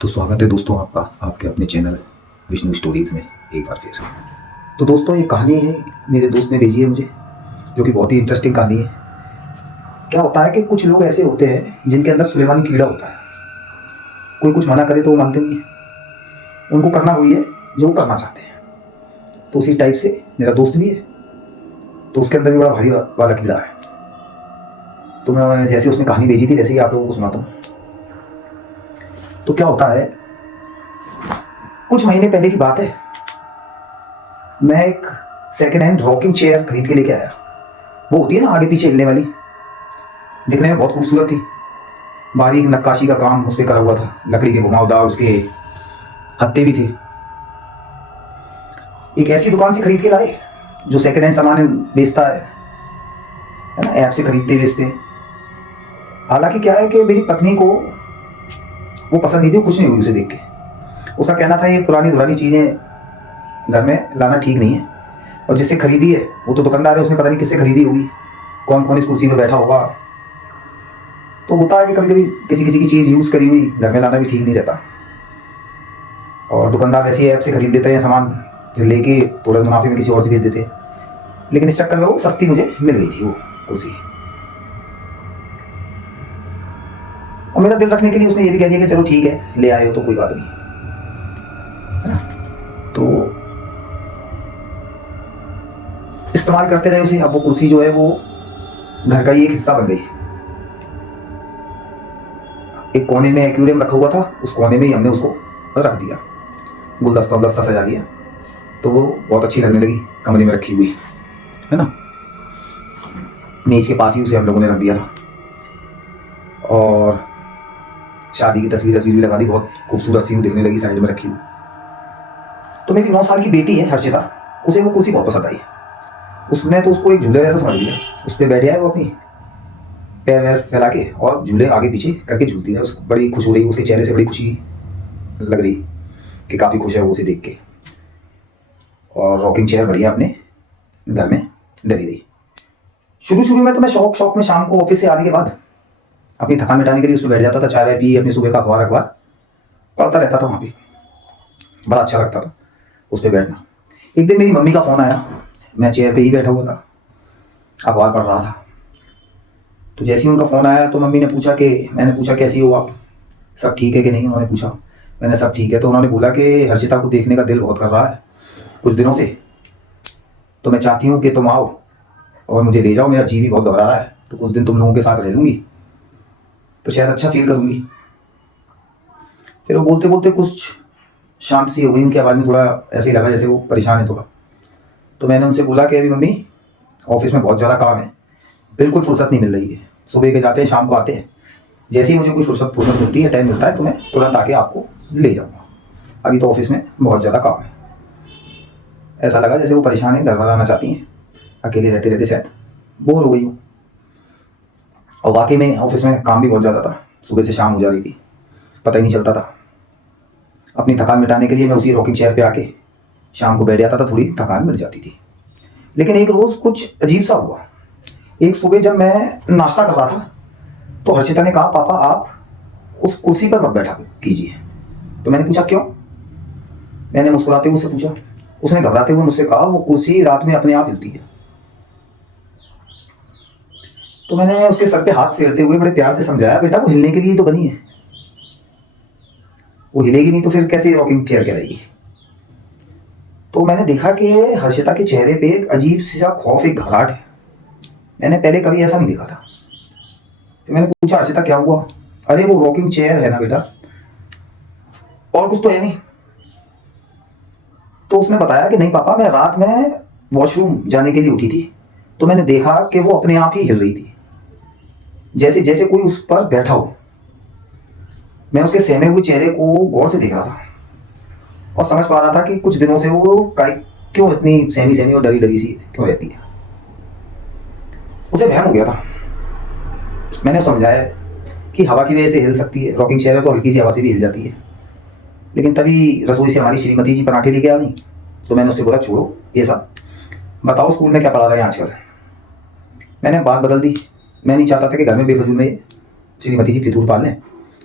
तो स्वागत है दोस्तों आपका आपके अपने चैनल विष्णु स्टोरीज़ में एक बार फिर। तो दोस्तों ये कहानी है मेरे दोस्त ने भेजी है मुझे, जो कि बहुत ही इंटरेस्टिंग कहानी है। क्या होता है कि कुछ लोग ऐसे होते हैं जिनके अंदर सुलेमानी कीड़ा होता है। कोई कुछ मना करे तो वो मानते नहीं है, उनको करना वही है जो वो करना चाहते हैं। तो उसी टाइप से मेरा दोस्त भी है, तो उसके अंदर भी बड़ा भारी वाला कीड़ा है। तो मैं जैसे उसने कहानी भेजी थी वैसे ही आप लोगों को सुनाता हूँ। तो क्या होता है, कुछ महीने पहले की बात है, मैं एक सेकेंड हैंड रॉकिंग चेयर खरीद के लेके आया। वो होती है ना आगे पीछे हिलने वाली, दिखने में बहुत खूबसूरत थी। बारीक नक्काशी का काम उस पर करा हुआ था, लकड़ी के घुमावदार उसके हत्थे भी थे। एक ऐसी दुकान से खरीद के लाए जो सेकेंड हैंड सामान बेचता है ना, ऐप से खरीदते बेचते हैं। हालांकि क्या है कि मेरी पत्नी को वो पसंद नहीं थी, कुछ नहीं हुई उसे देख के। उसका कहना था ये पुरानी दुरानी चीज़ें घर में लाना ठीक नहीं है, और जिससे खरीदी है वो तो दुकानदार है, उसने पता नहीं किससे खरीदी होगी, कौन कौन इस कुर्सी में बैठा होगा। तो होता है कि कभी कभी किसी किसी की चीज़ यूज़ करी हुई घर में लाना भी ठीक नहीं रहता, और दुकानदार ऐसी ऐप से खरीद लेते हैं सामान, फिर लेके थोड़े मुनाफे में किसी और से बेच देते हैं। लेकिन इस चक्कर में वो सस्ती मुझे मिल गई थी वो कुर्सी, और मेरा दिल रखने के लिए उसने ये भी कह दिया कि चलो ठीक है ले आए हो तो कोई बात नहीं, है ना। तो इस्तेमाल करते रहे उसे। अब वो कुर्सी जो है वो घर का ही एक हिस्सा बन गई। एक कोने में एक्वेरियम रखा हुआ था, उस कोने में ही हमने उसको रख दिया, गुलदस्ता उलदस्ता सजा दिया। तो वो बहुत अच्छी लगने लगी कमरे में रखी हुई, है ना। मेज के पास ही उसे हम लोगों ने रख दिया था, और शादी की तस्वीर भी लगा दी, बहुत खूबसूरत सी दिखने लगी साइड में रखी हुई। तो मेरी 9 साल की बेटी है हर्षिता, उसे वो कुर्सी बहुत पसंद आई। उसने तो उसको एक झूले जैसा समझ लिया, उस पर बैठ गया है वो अपनी पैर वैर फैला के, और झूले आगे पीछे करके झूलती है। उसको बड़ी खुश हो रही, उसके चेहरे से बड़ी खुशी लग रही कि काफ़ी खुश है वो उसे देख के। और रॉकिंग चेयर बढ़िया अपने घर में डली रही। शुरू शुरू में तो मैं शौक में शाम को ऑफिस से आने के बाद अपनी थकान मिटाने के लिए उस पर बैठ जाता था, चाय वाय पी, अपनी सुबह का अखबार पढ़ता रहता था वहाँ पे। बड़ा अच्छा लगता था उस पर बैठना। एक दिन मेरी मम्मी का फ़ोन आया, मैं चेयर पे ही बैठा हुआ था, अखबार पढ़ रहा था। तो जैसे ही उनका फ़ोन आया तो मम्मी ने पूछा कि, मैंने पूछा कैसी हो आप, सब ठीक है कि नहीं, उन्होंने पूछा। मैंने सब ठीक है। तो उन्होंने बोला कि हर्षिता को देखने का दिल बहुत कर रहा है कुछ दिनों से, तो मैं चाहती हूँ कि तुम आओ और मुझे ले जाओ, मेरा जी भी बहुत घबरा रहा है, तो कुछ दिन तुम लोगों के साथ रह लूँगी तो शायद अच्छा फील करूँगी। फिर वो बोलते बोलते कुछ शांत सी हो गई, उनकी आवाज़ में थोड़ा ऐसे ही लगा जैसे वो परेशान है थोड़ा। तो मैंने उनसे बोला कि अभी मम्मी ऑफिस में बहुत ज़्यादा काम है, बिल्कुल फुर्सत नहीं मिल रही है, सुबह के जाते हैं शाम को आते हैं, जैसे ही मुझे कोई फुर्सत मिलती है, टाइम मिलता है, तो मैं तुरंत आके आपको ले जाऊँगा, अभी तो ऑफिस में बहुत ज़्यादा काम है। ऐसा लगा जैसे वो परेशान है, घर वाला आना चाहती हैं, अकेले रहते रहते शायद बोर हो गई हूँ। और वाकई में ऑफिस में काम भी बहुत ज़्यादा था, सुबह से शाम हो जा रही थी, पता ही नहीं चलता था। अपनी थकान मिटाने के लिए मैं उसी रॉकिंग चेयर पे आके शाम को बैठ जाता था, थोड़ी थकान मिट जाती थी। लेकिन एक रोज़ कुछ अजीब सा हुआ। एक सुबह जब मैं नाश्ता कर रहा था तो हर्षिता ने कहा, पापा आप उस कुर्सी पर मत बैठा कीजिए। तो मैंने पूछा क्यों? मैंने मुस्कुराते हुए उससे पूछा। उसने घबराते हुए मुझसे कहा, वो कुर्सी रात में अपने आप हिलती है। तो मैंने उसके सर पे हाथ फेरते हुए बड़े प्यार से समझाया, बेटा वो हिलने के लिए तो बनी है, वो हिलेगी नहीं तो फिर कैसे रॉकिंग चेयर कहलाएगी। तो मैंने देखा कि हर्षिता के चेहरे पे एक अजीब सा खौफ, एक घबराहट है। मैंने पहले कभी ऐसा नहीं देखा था। तो मैंने पूछा, हर्षिता क्या हुआ? अरे वो रॉकिंग चेयर है ना बेटा, और कुछ तो है नहीं। तो उसने बताया कि नहीं पापा, मैं रात में वॉशरूम जाने के लिए उठी थी, तो मैंने देखा कि वो अपने आप ही हिल रही थी, जैसे जैसे कोई उस पर बैठा हो। मैं उसके सहमे हुए चेहरे को गौर से देख रहा था और समझ पा रहा था कि कुछ दिनों से वो क्यों इतनी सहमी सहमी और डरी डरी सी क्यों रहती है। उसे वहम हो गया था। मैंने समझाया कि हवा की वजह से हिल सकती है, रॉकिंग चेयर है तो हल्की सी हवा से भी हिल जाती है। लेकिन तभी रसोई से हमारी श्रीमती जी पराठे लेके आ गई। तो मैंने उससे बोला, छोड़ो ये सब, बताओ स्कूल में क्या पढ़ा रहे हैं आजकल। मैंने बात बदल दी। मैं नहीं चाहता था कि घर में बेफजूल में श्रीमती जी फितूर पाल लें,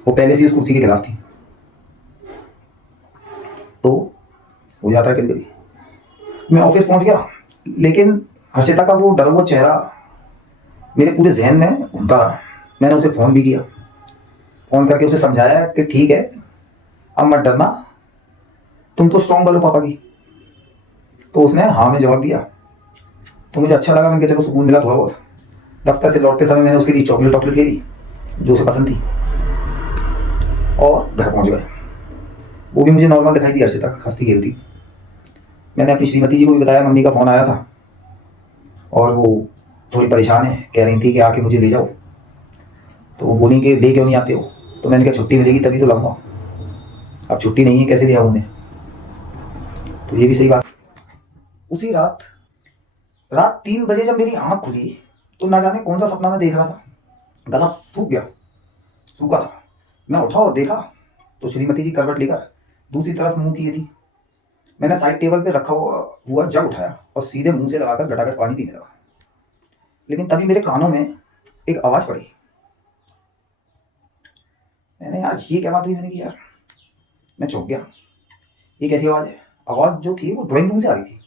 वो पहले से उस कुर्सी के खिलाफ थी। तो हो जाता है कभी कभी। मैं ऑफिस पहुंच गया, लेकिन हर्षिता का वो डरा हुआ चेहरा मेरे पूरे जहन में घूमता रहा। मैंने उसे फ़ोन भी किया, फ़ोन करके उसे समझाया कि ठीक है, अब मत डरना, तुम तो स्ट्रॉन्ग गर्ल हो पापा की। तो उसने हाँ में जवाब दिया। तो मुझे अच्छा लगा, मैंने कहा चलो सुकून मिला थोड़ा बहुत। दफ्तर से लौटते समय मैंने उसके लिए चॉकलेट ले ली जो उसे पसंद थी, और घर पहुंच गए। वो भी मुझे नॉर्मल दिखाई दी, हर्षिता हंसती खेलती। मैंने अपनी श्रीमती जी को भी बताया मम्मी का फ़ोन आया था, और वो थोड़ी परेशान है, कह रही थी कि आके मुझे ले जाओ। तो वो बोली कि ले क्यों नहीं आते हो? तो मैंने कहा छुट्टी मिलेगी तभी तो लाऊंगा, अब छुट्टी नहीं है कैसे ले आऊँ उन्हें? तो ये भी सही बात। उसी रात रात 3 बजे जब मेरी आंख खुली, तो ना जाने कौन सा सपना मैं देख रहा था। गला सूख गया, सूखा था। मैं उठा और देखा तो श्रीमती जी करवट लेकर दूसरी तरफ मुंह किए थी। मैंने साइड टेबल पे रखा हुआ जग उठाया और सीधे मुंह से लगाकर गटागट पानी पीने लगा। लेकिन तभी मेरे कानों में एक आवाज़ पड़ी। मैंने यार ये क्या बात हुई, मैंने की यार, मैं चौंक गया। ये कैसी आवाज़ है? आवाज़ जो थी वो ड्राइंग रूम से आ रही थी।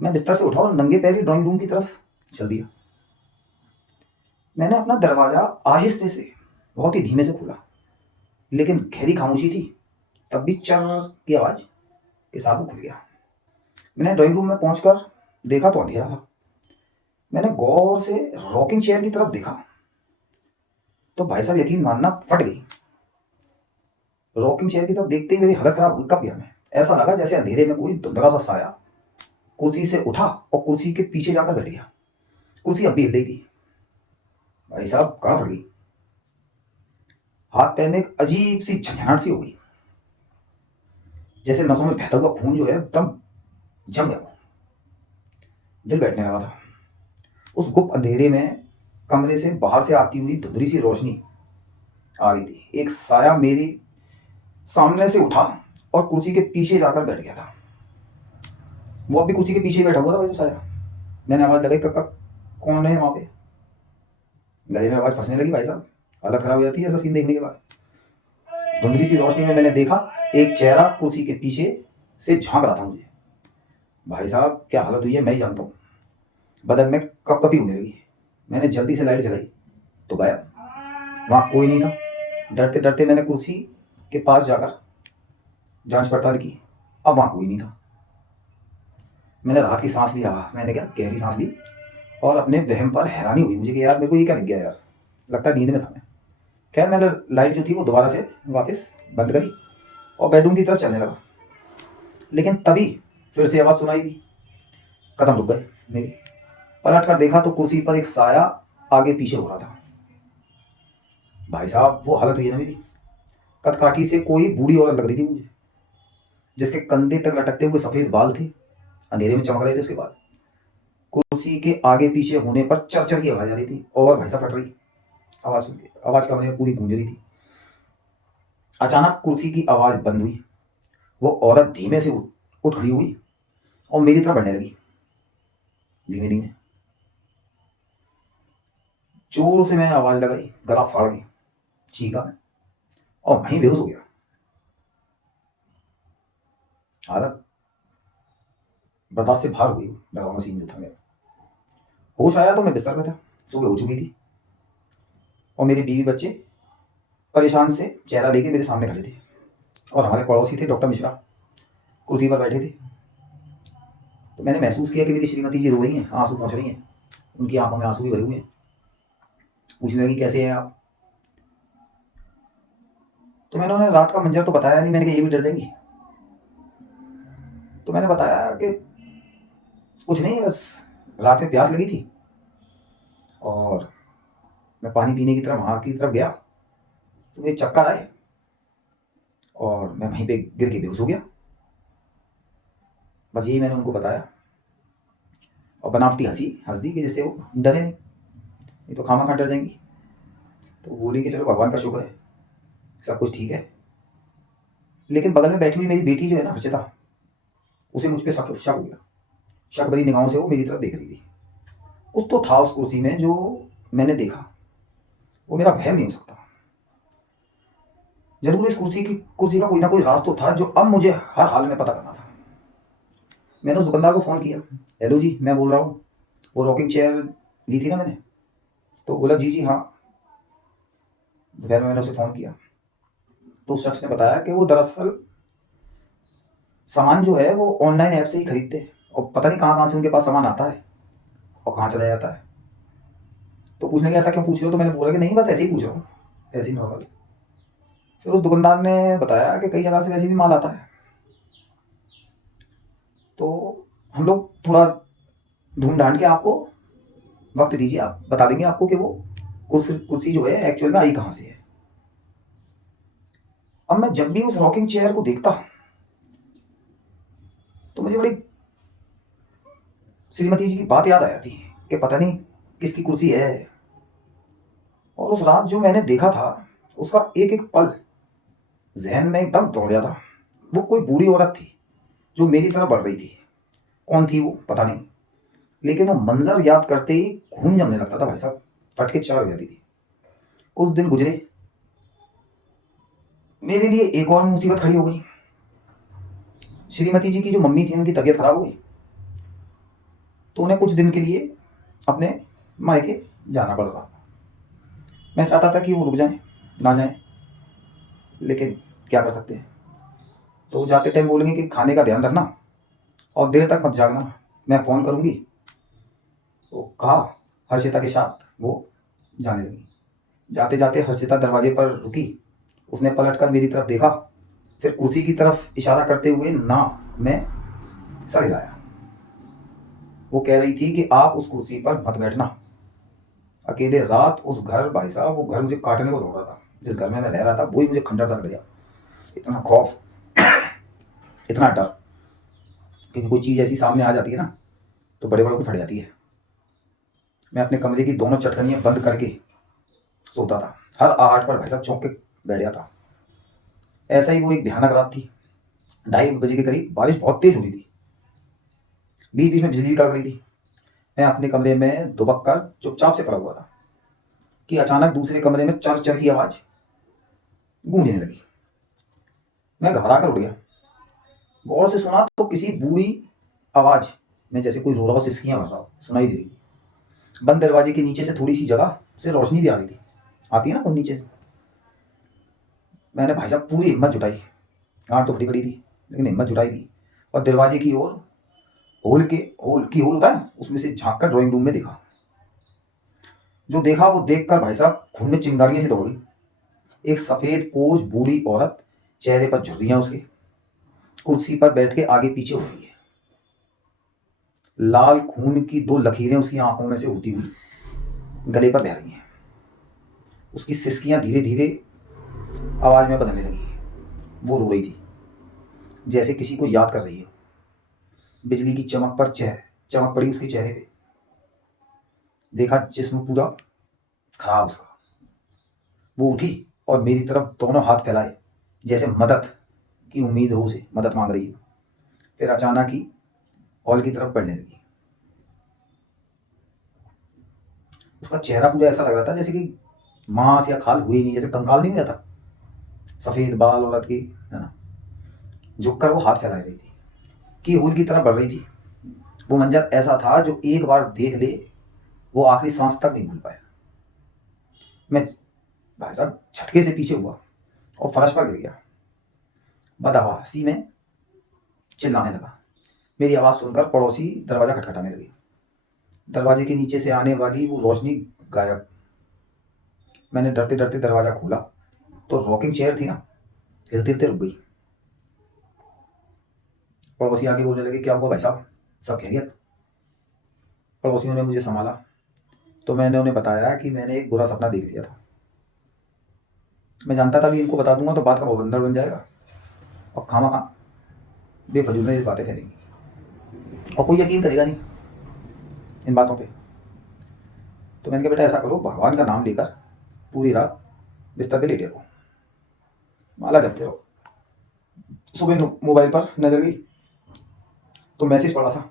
मैं बिस्तर से उठा और नंगे पैर ही ड्राइंग रूम की तरफ चल दिया। मैंने अपना दरवाज़ा आहिस्ते से, बहुत ही धीमे से खोला, लेकिन गहरी खामोशी थी। तब भी चर की आवाज़ के साथ वो खुल गया। मैंने ड्राइंग रूम में पहुंचकर देखा तो अंधेरा था। मैंने गौर से रॉकिंग चेयर की तरफ देखा तो भाई साहब यकीन मानना फट गई। रॉकिंग चेयर की तरफ देखते ही मेरी हालत खराब हुई। कब गया मैं, ऐसा लगा जैसे अंधेरे में कोई धुंधला सा साया कुर्सी से उठा और कुर्सी के पीछे जाकर बैठ गया। कुर्सी अब भी हिल रही थी। भाई साहब कहाँ फट गई? हाथ पैर में एक अजीब सी झंझनाहट सी हो गई, जैसे नसों में बहता हुआ खून जो है एकदम जम गया। दिल बैठने लगा था। उस गुप्त अंधेरे में कमरे से बाहर से आती हुई धुंधली सी रोशनी आ रही थी। एक साया मेरी सामने से उठा और कुर्सी के पीछे जाकर बैठ गया था। वो अभी कुर्सी के पीछे बैठा हुआ था वैसे साया। मैंने आवाज़ लगाई, कक्का कौन है वहाँ पे? गले में आवाज़ फंसने लगी। भाई साहब हालत खराब हो जाती है ऐसा सीन देखने के बाद। धुंधली सी रोशनी में मैंने देखा एक चेहरा कुर्सी के पीछे से झांक रहा था मुझे। भाई साहब क्या हालत हुई है मैं ही जानता हूँ। बदन में कपकपी होने लगी। मैंने जल्दी से लाइट जलाई तो गायब, वहाँ कोई नहीं था। डरते डरते मैंने कुर्सी के पास जाकर जांच पड़ताल की, अब वहाँ कोई नहीं था। मैंने राहत की सांस लिया, मैंने क्या गहरी सांस ली, और अपने वहम पर हैरानी हुई मुझे कि यार मेरे को ये क्या लग गया यार, लगता है नींद में था मैं। खैर मैंने लाइट जो थी वो दोबारा से वापस बंद करी और बेडरूम की तरफ चलने लगा। लेकिन तभी फिर से आवाज़ सुनाई दी। कदम रुक गए मेरे। पलट कर देखा तो कुर्सी पर एक साया आगे पीछे हो रहा था। भाई साहब वो हालत हुई है ना मेरी, कदकाठी से कोई बूढ़ी औरत लग रही थी मुझे, जिसके कंधे तक लटकते हुए सफ़ेद बाल थे, अंधेरे में चमक रहे थे उसके बाद। कुर्सी के आगे पीछे होने पर चरचर की आवाज़ आ रही थी, और भाई साहब फट रही आवाज़ सुन के आवाज़ कमरे में पूरी गूंज रही थी। अचानक कुर्सी की आवाज़ बंद हुई। वो औरत धीमे से उठ खड़ी हुई और मेरी तरफ बढ़ने लगी। धीमे धीमे जोर से मैं आवाज़ लगाई, गला फाड़ गई, चीखा मैं, और वहीं बेहोश हो गया। हालत बर्दाश्त से बाहर हो गई, डरावना सीन जो था मेरा। होश आया तो मैं बिस्तर में था, सुबह हो चुकी थी, और मेरे बीवी बच्चे परेशान से चेहरा लेके मेरे सामने खड़े थे, और हमारे पड़ोसी थे डॉक्टर मिश्रा, कुर्सी पर बैठे थे। तो मैंने महसूस किया कि मेरी श्रीमती जी रो रही हैं, आंसू पहुँच रही हैं, उनकी आंखों में आंसू भी भरे हुए हैं। पूछने लगी कैसे हैं आप? तो मैंने उन्हें रात का मंजर तो बताया नहीं, मैंने कहा ये भी डर जाएंगी। तो मैंने बताया कि कुछ नहीं, बस रात में प्यास लगी थी और मैं पानी पीने की तरफ वहाँ की तरफ गया तो मुझे चक्कर आए और मैं वहीं पे गिर के बेहोश हो गया। बस यही मैंने उनको बताया, और बनावटी हंसी हंस दी कि जिससे वो डरे नहीं तो खामा खा डर जाएंगी। तो वो बोली कि चलो भगवान का शुक्र है सब कुछ ठीक है। लेकिन बगल में बैठी हुई मेरी बेटी जो है ना हर्षिता, उसे मुझ पर शक शक हो गया। शक भरी निगाहों से वो मेरी तरफ देख रही थी। कुछ तो था उस कुर्सी में जो मैंने देखा, वो मेरा वहम नहीं हो सकता। जरूर इस कुर्सी का कोई ना कोई राज तो था जो अब मुझे हर हाल में पता करना था। मैंने उस दुकानदार को फ़ोन किया, हेलो जी मैं बोल रहा हूँ, वो रॉकिंग चेयर ली थी ना मैंने, तो बोला जी जी हाँ। दोपहर में मैंने उसे फ़ोन किया तो उस शख्स ने बताया कि वो दरअसल सामान जो है वो ऑनलाइन ऐप से ही खरीदते हैं और पता नहीं कहाँ कहाँ से उनके पास सामान आता है और कहाँ चला जाता है। तो पूछने के ऐसा क्यों पूछ रहे हो, तो मैंने बोला कि नहीं बस ऐसे ही पूछ रहा हूँ, ऐसे ही नॉर्मल। फिर उस दुकानदार ने बताया कि कई जगह से वैसे भी माल आता है, तो हम लोग थोड़ा ढूंढ ढांड के आपको वक्त दीजिए, आप बता देंगे आपको कि वो कुर्सी कुर्सी जो है एक्चुअल में आई कहाँ से है। अब मैं जब भी उस रॉकिंग चेयर को देखता तो मुझे बड़ी श्रीमती जी की बात याद आ जाती कि पता नहीं किसकी कुर्सी है। और उस रात जो मैंने देखा था उसका एक एक पल जहन में एकदम दौड़ गया था। वो कोई बूढ़ी औरत थी जो मेरी तरफ बढ़ रही थी। कौन थी वो पता नहीं, लेकिन वो मंजर याद करते ही खून जमने लगता था भाई साहब, फटके चार हो जाती थी। कुछ दिन गुजरे, मेरे लिए एक और मुसीबत खड़ी हो गई। श्रीमती जी की जो मम्मी थी उनकी तबीयत खराब हो गई, तो उन्हें कुछ दिन के लिए अपने मायके जाना पड़ रहा। मैं चाहता था कि वो रुक जाएं, ना जाएं, लेकिन क्या कर सकते हैं। तो जाते टाइम बोलेंगे कि खाने का ध्यान रखना और देर तक मत जागना, मैं फ़ोन करूँगी। तो कहा, हर्षिता के साथ वो जाने लगी। जाते जाते हर्षिता दरवाजे पर रुकी, उसने पलट कर मेरी तरफ देखा, फिर कुर्सी की तरफ इशारा करते हुए ना मैं सर हिलाया। वो कह रही थी कि आप उस कुर्सी पर मत बैठना। अकेले रात उस घर, भाई साहब वो घर मुझे काटने को दौड़ रहा था। जिस घर में मैं रह रहा था वही मुझे खंडर सा लग गया। इतना खौफ, इतना डर, क्योंकि कोई चीज़ ऐसी सामने आ जाती है ना तो बड़े बड़ों की फट जाती है। मैं अपने कमरे की दोनों चटकनियाँ बंद करके सोता था, हर आहट पर भाई साहब चौंक के बैठ जाता। ऐसा ही वो एक भयानक रात थी। 2:30 बजे के करीब बारिश बहुत तेज हो रही थी, बीच बीच में बिजली भी कड़क रही थी। मैं अपने कमरे में दुबक कर चुपचाप से पड़ा हुआ था कि अचानक दूसरे कमरे में चर चर की आवाज़ गूंजने लगी। मैं घबरा कर उठ गया, गौर से सुना तो किसी बूढ़ी आवाज़ में जैसे कोई रो रहा हो, सिसकियाँ भर रहा हो, सुनाई दे रही थी। बंद दरवाजे के नीचे से थोड़ी सी जगह से रोशनी भी आ रही थी, आती है ना कोई नीचे से। मैंने भाई साहब पूरी हिम्मत जुटाई, गांठ तो फटी पड़ी थी लेकिन हिम्मत जुटाई थी, और दरवाजे की ओर होल होता है ना, उसमें से झांक कर ड्राइंग रूम में देखा। जो देखा वो देख कर भाई साहब खून में चिंगारियां सी दौड़ गई। एक सफेद पोश बूढ़ी औरत, चेहरे पर झुर्रियां उसके, कुर्सी पर बैठ के आगे पीछे हो रही है। लाल खून की दो लकीरें उसकी आंखों में से होती हुई गले पर बह रही हैं। उसकी सिसकियां धीरे धीरे आवाज में बदलने लगी। वो रो रही थी, जैसे किसी को याद कर रही हो। बिजली की चमक पड़ी उसके चेहरे पे। देखा जिस्म पूरा खराब उसका। वो उठी और मेरी तरफ दोनों हाथ फैलाए, जैसे मदद की उम्मीद हो, उसे मदद मांग रही हो। फिर अचानक ही हॉल की तरफ बढ़ने लगी। उसका चेहरा पूरा ऐसा लग रहा था जैसे कि मांस या खाल हुई नहीं, जैसे कंकाल नहीं हो जाता। सफेद बाल औरत की, है ना। झुककर वो हाथ फैला रही थी कि हॉल की तरफ बढ़ रही थी। वो मंजर ऐसा था जो एक बार देख ले वो आखिरी सांस तक नहीं भूल पाया। मैं भाई साहब झटके से पीछे हुआ और फर्श पर गिर गया। बदहवासी में चिल्लाने लगा। मेरी आवाज़ सुनकर पड़ोसी दरवाज़ा खटखटाने लगी। दरवाजे के नीचे से आने वाली वो रोशनी गायब। मैंने डरते डरते दरवाज़ा खोला तो रॉकिंग चेयर थी ना, हिलते हिलते रुक गई। पड़ोसी आगे बोलने लगे, क्या हुआ भाई साहब, सब खैरियत? पड़ोसियों ने मुझे संभाला तो मैंने उन्हें बताया कि मैंने एक बुरा सपना देख लिया था। मैं जानता था कि इनको बता दूंगा तो बात का बवंडर बन जाएगा और खामा बेफजूल में ये बातें फैलेंगी और कोई यकीन करेगा नहीं इन बातों पे। तो मैंने कहा बेटा ऐसा करो, भगवान का नाम लेकर पूरी रात बिस्तर पे लेटे रहो, माला जपते रहो। सुबह मोबाइल पर नजर गई तो मैसेज पड़ा था।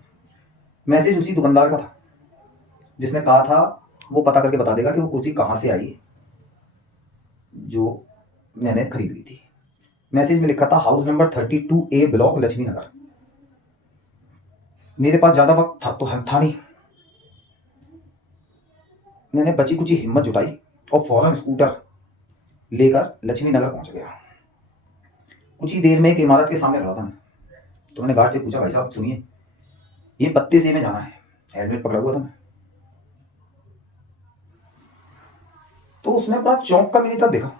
मैसेज उसी दुकानदार का था जिसने कहा था वो पता करके बता देगा कि वो कुर्सी कहाँ से आई जो मैंने खरीद ली थी। मैसेज में लिखा था house number 32A block Laxmi Nagar. मेरे पास ज़्यादा वक्त था नहीं। मैंने बची कुची हिम्मत जुटाई और फौरन स्कूटर लेकर लक्ष्मी नगर पहुंच गया। कुछ ही देर में एक इमारत के सामने खड़ा था मैं। तो मैंने गार्ड से पूछा, भाई साहब सुनिए, ये 32A में जाना है। हेलमेट पकड़ा हुआ था मैं। तो उसने अपना चौंक का मेरी तरफ देखा।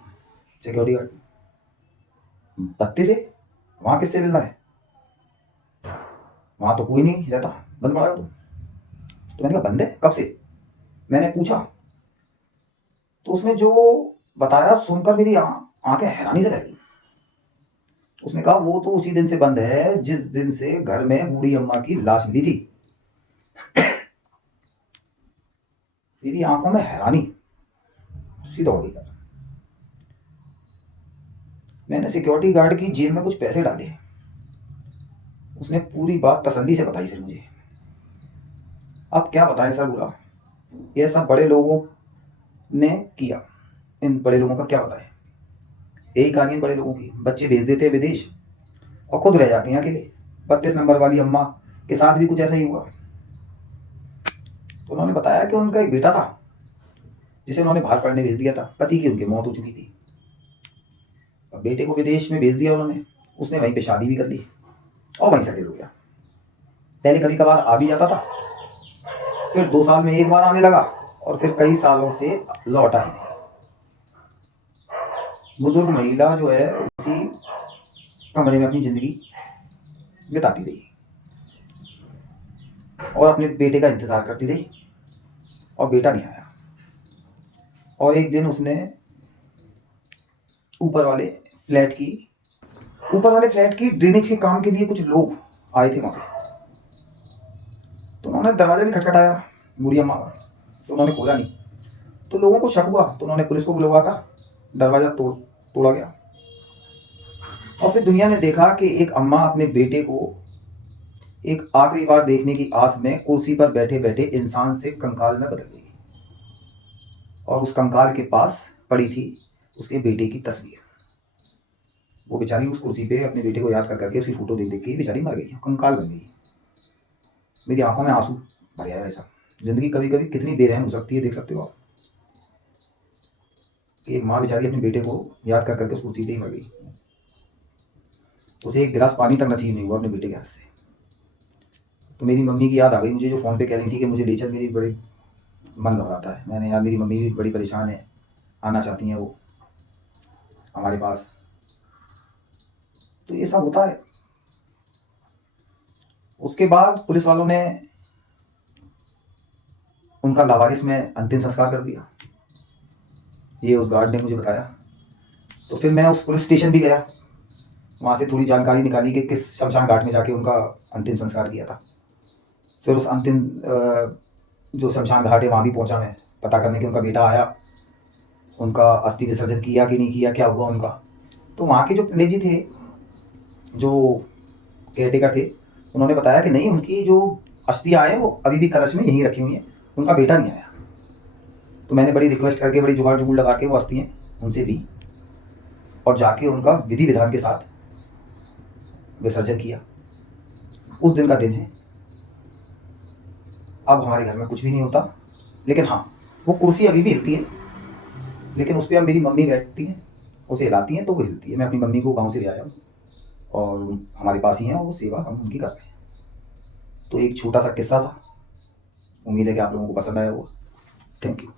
सिक्योरिटी गार्ड, 32A वहां किससे मिलना है? वहां तो कोई नहीं रहता, बंद पड़ा है। तो मैंने कहा बंद है कब से? मैंने पूछा तो उसने जो बताया सुनकर मेरी आंखें हैरानी से रह गई। उसने कहा वो तो उसी दिन से बंद है जिस दिन से घर में बूढ़ी अम्मा की लाश मिली थी। मेरी आंखों में हैरानी सी दौड़ गई। मैंने सिक्योरिटी गार्ड की जेब में कुछ पैसे डाले। उसने पूरी बात तसल्ली से बताई फिर मुझे। अब क्या बताएं सर, बोला ये सब बड़े लोगों ने किया। इन बड़े लोगों का क्या बताएं? यही कहानी है बड़े लोगों की। बच्चे भेज देते हैं विदेश और खुद रह जाते हैं अकेले। 32 नंबर वाली अम्मा के साथ भी कुछ ऐसा ही हुआ। तो उन्होंने बताया कि उनका एक बेटा था जिसे उन्होंने बाहर पढ़ने भेज दिया था। पति की उनकी मौत हो चुकी थी। अब बेटे को विदेश में भेज दिया उन्होंने। उसने वहीं पे शादी भी कर ली और वहीं सेटल हो गया। पहले कभी कभार आ भी जाता था, फिर 2 साल में एक बार आने लगा और फिर कई सालों से लौटा ही नहीं। बुजुर्ग महिला जो है उसी कमरे में अपनी जिंदगी बिताती रही और अपने बेटे का इंतजार करती रही और बेटा नहीं आया। और एक दिन उसने ऊपर वाले फ्लैट की ड्रेनेज के काम के लिए कुछ लोग आए थे वहां पे। तो उन्होंने दरवाजा भी खटखटाया बूढ़ी अम्मा का, तो उन्होंने खोला नहीं। तो लोगों को शक हुआ तो उन्होंने पुलिस को बुलवा कर दरवाजा तोड़ा गया। और फिर दुनिया ने देखा कि एक अम्मा अपने बेटे को एक आखिरी बार देखने की आस में कुर्सी पर बैठे बैठे इंसान से कंकाल में बदल गई। और उस कंकाल के पास पड़ी थी उसके बेटे की तस्वीर। वो बेचारी उस कुर्सी पे अपने बेटे को याद कर करके उसकी फोटो देख देख के बेचारी मर गई, कंकाल बन गई। मेरी आंखों में आंसू भर आया। वैसा जिंदगी कभी कभी कितनी बेरहम हो सकती है, देख सकते हो आप कि एक माँ बेचारी अपने बेटे को याद कर करके उस कुर्सी पे ही मर गई। उसे एक गिलास पानी तक नसीब नहीं हुआ अपने बेटे के हाथ से। तो मेरी मम्मी की याद आ गई मुझे, जो फ़ोन पे कह रही थी कि मुझे ले चल, मेरी बड़ी मन घबराता है। मैंने यार, मेरी मम्मी भी बड़ी परेशान है, आना चाहती हैं वो हमारे पास। तो ये सब होता है। उसके बाद पुलिस वालों ने उनका लावारिस में अंतिम संस्कार कर दिया, ये उस गार्ड ने मुझे बताया। तो फिर मैं उस पुलिस स्टेशन भी गया, वहाँ से थोड़ी जानकारी निकाली कि किस शमशान घाट में जाके उनका अंतिम संस्कार किया था। फिर उस अंतिम जो शमशान घाट है वहाँ भी पहुँचा मैं, पता करने कि उनका बेटा आया, उनका अस्थि विसर्जन किया कि नहीं किया, क्या हुआ उनका। तो वहाँ के जो पंडित जी थे, जो केयरटेकर थे, उन्होंने बताया कि नहीं, उनकी जो अस्थियाँ हैं वो अभी भी कलश में यहीं रखी हुई हैं, उनका बेटा नहीं आया। तो मैंने बड़ी रिक्वेस्ट करके, बड़ी जुगाड़ जुगुड़ लगा के वो अस्थियाँ उनसे ली और जाके उनका विधि विधान के साथ विसर्जन किया। उस दिन का दिन है। अब हमारे घर में कुछ भी नहीं होता, लेकिन हाँ, वो कुर्सी अभी भी हिलती है, लेकिन उस पर अब मेरी मम्मी बैठती हैं, उसे हिलाती हैं तो वो हिलती है। मैं अपनी मम्मी को गाँव से ले आया हूँ और हमारे पास ही हैं और वो सेवा हम उनकी कर रहे हैं। तो एक छोटा सा किस्सा था, उम्मीद है कि आप लोगों को पसंद आया होगा। Thank you.